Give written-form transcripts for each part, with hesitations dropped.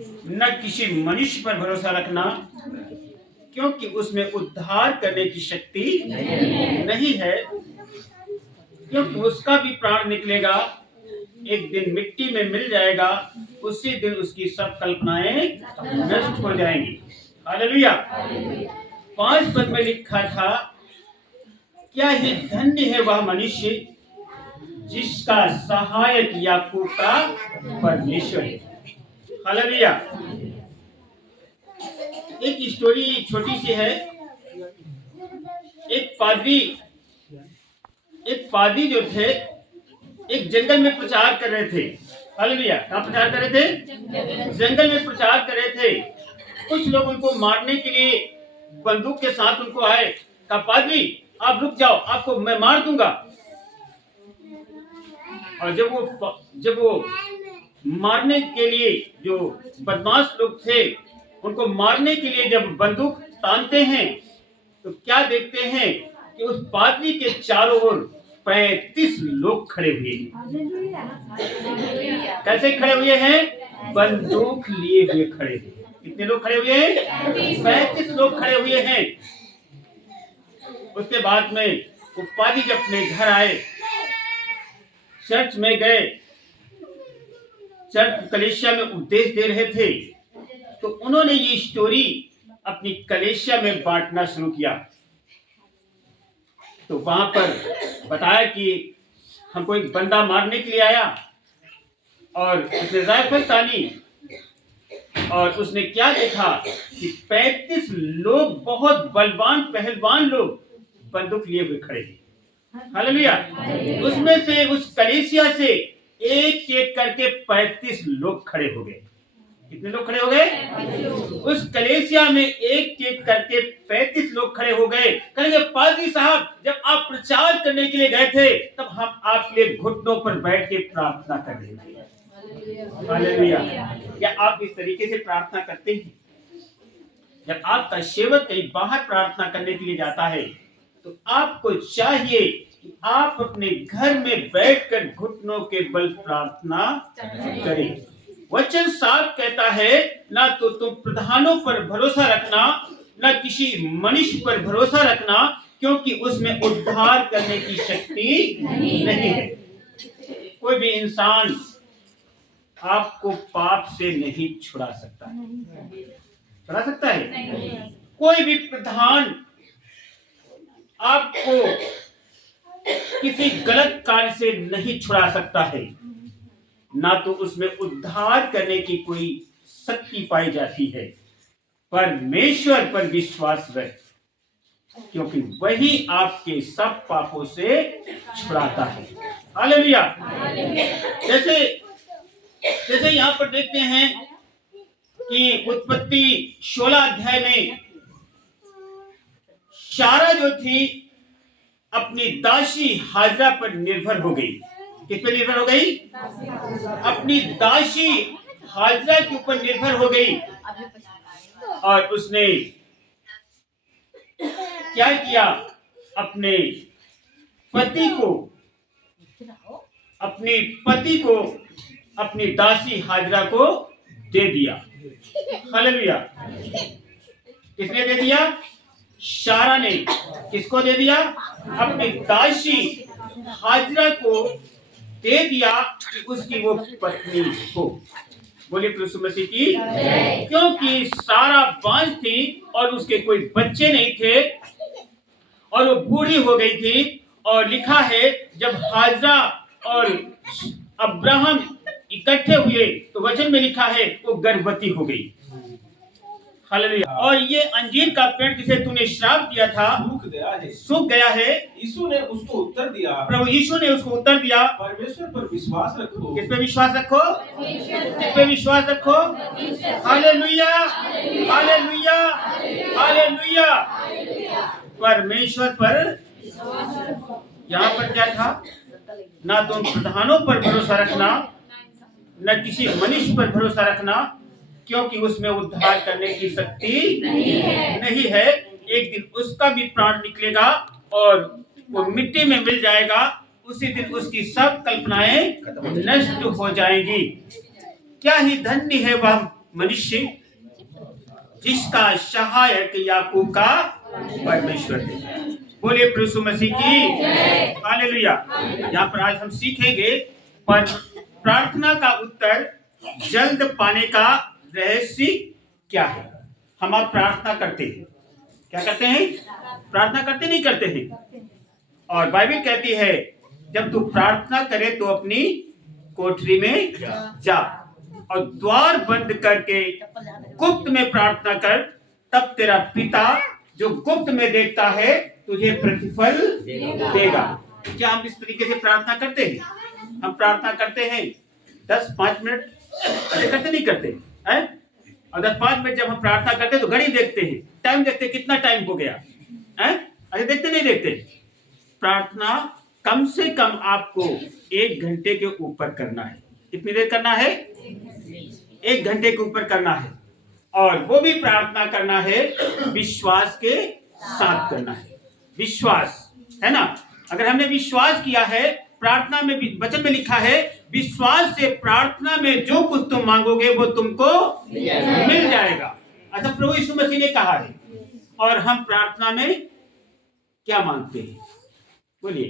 न किसी मनुष्य पर भरोसा रखना, क्योंकि उसमें उद्धार करने की शक्ति नहीं है। क्योंकि उसका भी प्राण निकलेगा, एक दिन मिट्टी में मिल जाएगा, उसी दिन उसकी सब कल्पनाएं नष्ट हो जाएंगी। हालेलुया। 5 पद में लिखा था, क्या ही धन्य है वह मनुष्य जिसका सहायक याकूब का परमेश्वर है। हालेलुया। एक स्टोरी छोटी सी है। एक पादरी जो थे, एक जंगल में प्रचार कर रहे थे। हालेलुया। कहाँ प्रचार कर रहे थे? जंगल में प्रचार कर रहे थे। कुछ लोग उनको मारने के लिए बंदूक के साथ उनको आए। कहा, पादरी आप रुक जाओ, आपको मैं मार दूंगा। और जब वो मारने के लिए, जो बदमाश लोग थे, उनको मारने के लिए जब बंदूक तानते हैं तो क्या देखते हैं कि उस पादरी के चारों ओर 35 लोग खड़े हुए हैं। कैसे खड़े हुए हैं? बंदूक लिए हुए खड़े हैं। कितने लोग खड़े हुए हैं? 35 लोग खड़े हुए हैं। उसके बाद में वो पादरी जब अपने घर आए, चर्च में गए, चर्च कलीसिया में उपदेश दे रहे थे, तो उन्होंने ये स्टोरी अपनी कलीसिया में बांटना शुरू किया। तो वहां पर बताया कि हमको एक बंदा मारने के लिए आया और उसने राइफल तानी, और उसने क्या देखा कि 35 लोग, बहुत बलवान पहलवान लोग बंदूक लिए हुए खड़े थे। हालेलुया। उसमें से, उस कलीसिया से एक एक करके 35 लोग खड़े हो गए। कितने लोग खड़े हो गए? उस कलीसिया में एक एक करके 35 लोग खड़े हो गए। कहेंगे, पादरी साहब जब आप प्रचार करने के लिए गए थे तब हम आपके घुटनों पर बैठ के प्रार्थना कर रहे थे। हालेलुया। क्या आप इस तरीके से प्रार्थना करते हैं? जब आपका सेवक कहीं बाहर प्रार्थना करने के लिए जाता है तो आपको चाहिए कि आप अपने घर में बैठकर घुटनों के बल प्रार्थना करें। वचन साफ कहता है, ना तो तुम प्रधानों पर भरोसा रखना, ना किसी मनुष्य पर भरोसा रखना, क्योंकि उसमें उद्धार करने की शक्ति नहीं है। कोई भी इंसान आपको पाप से नहीं छुड़ा सकता है। छुड़ा सकता है? कोई भी प्रधान आपको किसी गलत कार्य से नहीं छुड़ा सकता है, ना तो उसमें उद्धार करने की कोई शक्ति पाई जाती है। परमेश्वर पर विश्वास रख, क्योंकि वही आपके सब पापों से छुड़ाता है। हालेलुया। जैसे यहाँ पर देखते हैं कि उत्पत्ति 16 अध्याय में सारा जो थी अपनी दासी हाजरा पर निर्भर हो गई। किस पर निर्भर हो गई? अपनी दासी हाजरा के ऊपर निर्भर हो गई। और उसने क्या किया? अपने पति को अपनी दासी हाजरा को दे दिया। हालेलुया। किसने दे दिया? सारा ने। किसको दे दिया? अपनी दासी हाजरा को दे दिया कि उसकी वो पत्नी हो। बोलिए यीशु मसीह की। क्योंकि सारा बांझ थी और उसके कोई बच्चे नहीं थे और वो बूढ़ी हो गई थी। और लिखा है, जब हाजरा और अब्राहम इकट्ठे हुए तो वचन में लिखा है वो गर्भवती हो गई। हालेलुया। और ये अंजीर का पेड़ जिसे तूने श्राप दिया था सूख गया है। यीशु ने उसको उत्तर दिया, प्रभु यीशु ने उसको उत्तर दिया, परमेश्वर पर विश्वास रखो। किस पे विश्वास रखो? किस पे विश्वास रखो? Hallelujah, hallelujah, hallelujah. परमेश्वर पर। यहाँ पर क्या था? ना तुम प्रधानों पर भरोसा रखना, न किसी मनुष्य पर भरोसा रखना, क्योंकि उसमें उद्धार करने की शक्ति नहीं है। एक दिन उसका भी प्राण निकलेगा और वो मिट्टी में मिल जाएगा, उसी दिन उसकी सब कल्पनाएं नष्ट हो जाएंगी। क्या ही धन्य है वह मनुष्य जिसका सहायक याकूब का परमेश्वर है। बोलिए प्रभु यीशु मसीह की हालेलुया। यहाँ पर आज हम सीखेंगे पर प्रार्थना का उत्तर जल्द पाने का रहस्य क्या है। हम आप प्रार्थना करते हैं, क्या करते हैं? प्रार्थना करते नहीं करते हैं। और बाइबल कहती है जब तू प्रार्थना करे तो अपनी कोठरी में जा और द्वार बंद करके गुप्त में प्रार्थना कर, तब तेरा पिता जो गुप्त में देखता है तुझे प्रतिफल देगा। क्या हम इस तरीके से प्रार्थना करते हैं? हम प्रार्थना करते हैं 10-5 मिनट, ऐसे करते नहीं करते हैं? और 10-5 मिनट जब हम प्रार्थना करते हैं तो घड़ी देखते हैं, टाइम देखते हैं, कितना टाइम हो गया है? ऐसे देखते नहीं देखते। प्रार्थना कम से कम आपको 1 घंटे के ऊपर करना है। कितनी देर करना है? 1 घंटे के ऊपर करना है। और वो भी प्रार्थना करना है विश्वास के साथ करना है। विश्वास है ना, अगर हमने विश्वास किया है, प्रार्थना में वचन में लिखा है विश्वास से प्रार्थना में जो कुछ तुम मांगोगे वो तुमको मिल जाएगा। अच्छा, प्रभु यीशु मसीह ने कहा है। और हम प्रार्थना में क्या मांगते हैं? बोलिए,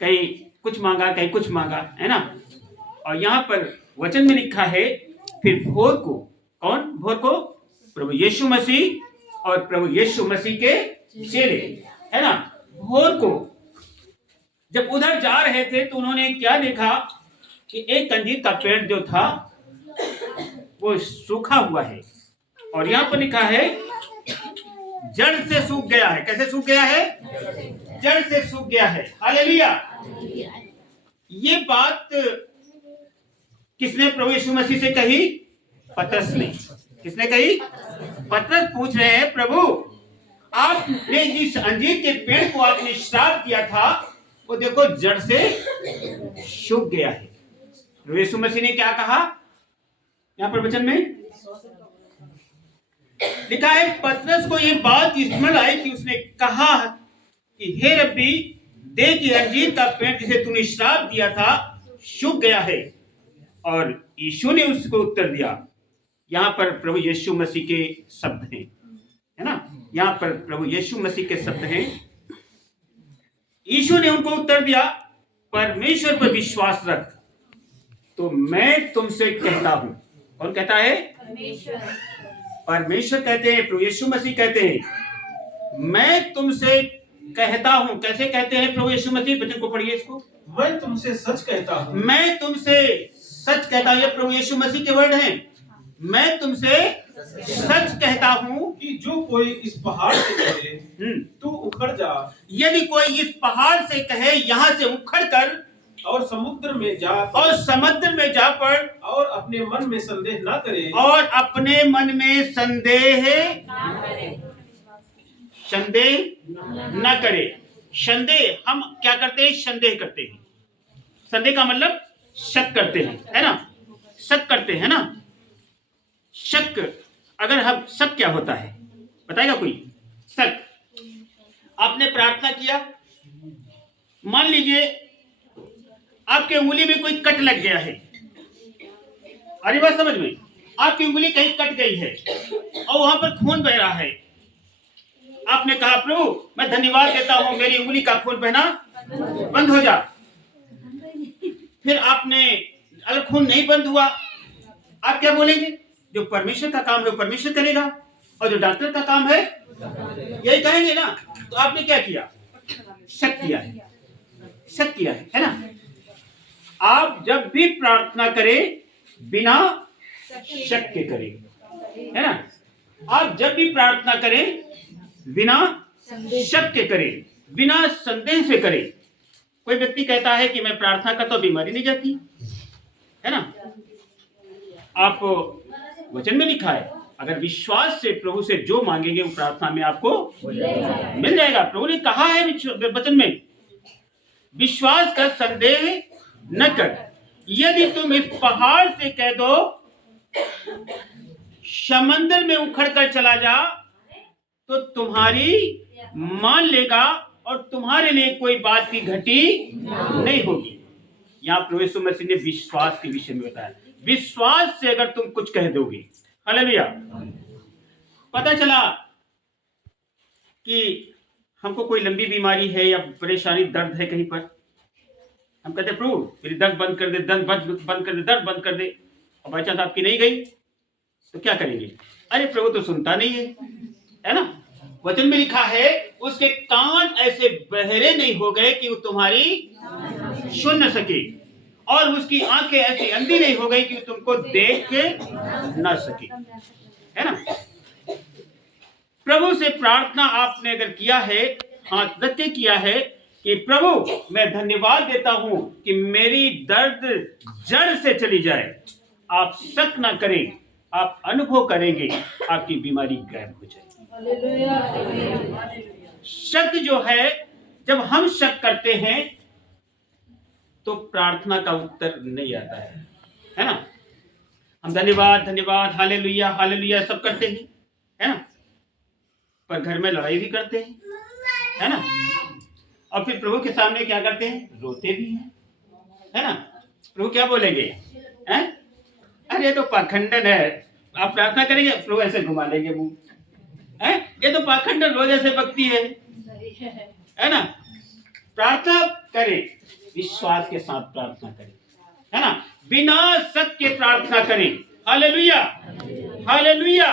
कहीं कुछ मांगा, कहीं कुछ मांगा, है ना। और यहाँ पर वचन में लिखा है फिर भोर को, कौन भोर को? प्रभु यीशु मसीह और प्रभु यीशु मसीह के चेले, है ना। भोर को जब उधर जा रहे थे तो उन्होंने क्या देखा कि एक अंजीर का पेड़ जो था वो सूखा हुआ है। और यहाँ पर लिखा है जड़ से सूख गया है। कैसे सूख गया है? जड़ से सूख गया है। हालेलुया। ये बात किसने प्रभु यीशु मसीह से कही? पतरस ने। किसने कही? पतरस पूछ रहे हैं, प्रभु आपने जिस अंजीर के पेड़ को आपने श्राप दिया था वो देखो जड़ से सूख गया है। प्रभु यीशु मसीह ने क्या कहा? यहाँ पर वचन में लिखा है पतरस को ये बात स्मरण आई कि उसने कहा कि हे रब्बी, देख कि अंजीर का पेड़ जिसे तूने श्राप दिया था सूख गया है। और यीशु ने उसको उत्तर दिया। यहाँ पर प्रभु यीशु मसीह के शब्द हैं, है ना। यहाँ पर प्रभु यीशु मसीह के शब्द हैं। यीशु ने उनको उत्तर दिया, परमेश्वर पर विश्वास रख तो मैं तुमसे कहता हूं। कौन कहता है? परमेश्वर कहते हैं, प्रभु यीशु मसीह कहते हैं मैं तुमसे कहता हूं। कैसे कहते हैं प्रभु यीशु मसीह? वचन को पढ़िए इसको। मैं तुमसे सच कहता हूँ। मैं तुमसे सच कहता हूं। ये प्रभु यीशु मसीह के वर्ड हैं। मैं तुमसे सच कहता हूं कि जो कोई इस पहाड़ से कहे तू उखड़ जा, यदि कोई इस पहाड़ से कहे यहाँ से उखड़ कर और समुद्र में जा पड़, और अपने मन में संदेह ना करे, और अपने मन में संदेह न करे। संदेह हम क्या करते हैं? संदेह करते हैं। संदेह का मतलब शक करते हैं, है ना। शक करते हैं ना। शक, अगर हम शक क्या होता है बताएगा कोई? शक, आपने प्रार्थना किया, मान लीजिए आपके उंगली में कोई कट लग गया है। अरे बात समझ में, आपकी उंगली कहीं कट गई है और वहां पर खून बह रहा है। आपने कहा प्रभु मैं धन्यवाद देता हूं, मेरी उंगली का खून बहना बंद हो जा। फिर आपने, अगर खून नहीं बंद हुआ, आप क्या बोलेंगे? जो परमेश्वर का काम है वो परमेश्वर करेगा, और जो डॉक्टर का काम है यही कहेंगे ना। तो आपने क्या किया? शक किया है। शक किया है ना। आप जब भी प्रार्थना करें बिना शक के करें, है ना। आप जब भी प्रार्थना करें बिना शक के करें, बिना संदेह से करें। कोई व्यक्ति कहता है कि मैं प्रार्थना करता हूं बीमारी नहीं जाती, है ना। आप वचन में लिखा है अगर विश्वास से प्रभु से जो मांगेंगे वो प्रार्थना में आपको मिल जाएगा। प्रभु ने कहा है वचन में, विश्वास कर, संदेह न कर। यदि तुम इस पहाड़ से कह दो समंदर में उखड़ कर चला जा तो तुम्हारी मान लेगा और तुम्हारे लिए कोई बात की घटी नहीं होगी। यहाँ प्रभु यीशु मसीह ने विश्वास के विषय में बताया। विश्वास से अगर तुम कुछ कह दोगे, हालेलुया। पता चला कि हमको कोई लंबी बीमारी है या परेशानी, दर्द है कहीं पर, हम कहते हैं प्रभु मेरी दर्द बंद कर दे, दर्द बंद कर दे, दर्द बंद कर दे। और बाई चांस आपकी नहीं गई तो क्या करेंगे? अरे प्रभु तो सुनता नहीं है ना। वचन में लिखा है उसके कान ऐसे बहरे नहीं हो गए कि वो तुम्हारी सुन न सके, और उसकी आंखें ऐसी अंधी नहीं हो गई कि तुमको देख के न सके, है ना। प्रभु से प्रार्थना आपने अगर किया है, हाथ रख के किया है कि प्रभु मैं धन्यवाद देता हूं कि मेरी दर्द जड़ से चली जाए, आप शक ना करें, आप अनुभव करेंगे आपकी बीमारी गायब हो जाएगी। शक जो है, जब हम शक करते हैं तो प्रार्थना का उत्तर नहीं आता है ना। हम धन्यवाद धन्यवाद हालेलुया हालेलुया सब करते हैं, है ना, पर घर में लड़ाई भी करते हैं, है ना। और फिर प्रभु के सामने क्या करते हैं? रोते भी हैं, है ना। प्रभु क्या बोलेंगे? हैं? अरे ये तो पाखंडन है। आप प्रार्थना करेंगे, प्रभु ऐसे घुमा लेंगे मुंह, हैं? ये तो पाखंडन, रोज ऐसे भक्ति है ना। प्रार्थना करें, विश्वास के साथ प्रार्थना करें, है ना, बिना शक के प्रार्थना करें। Hallelujah hallelujah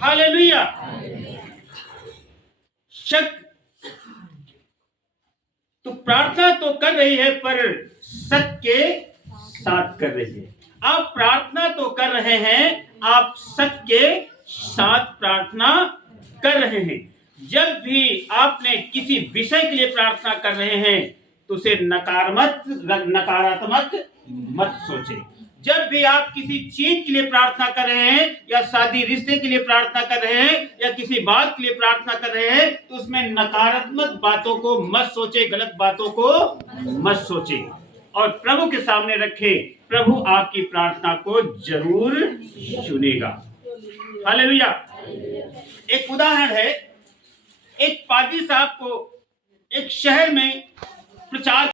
hallelujah. शक तो प्रार्थना तो कर रही है पर शक के साथ कर रही है। आप प्रार्थना तो कर रहे हैं, आप शक के साथ प्रार्थना कर रहे हैं। जब भी आपने किसी विषय के लिए प्रार्थना कर रहे हैं तो उसे नकारात्मक मत सोचें। जब भी आप किसी चीज के लिए प्रार्थना कर रहे हैं, या शादी रिश्ते के लिए प्रार्थना कर रहे हैं, या किसी बात के लिए प्रार्थना कर रहे हैं, तो उसमें नकारात्मक बातों को मत सोचें, गलत बातों को मत सोचें, और प्रभु के सामने रखें। प्रभु आपकी प्रार्थना को जरूर सुनेगा। हालेलुया। एक उदाहरण है, एक पादरी साहब को एक शहर में प्रचार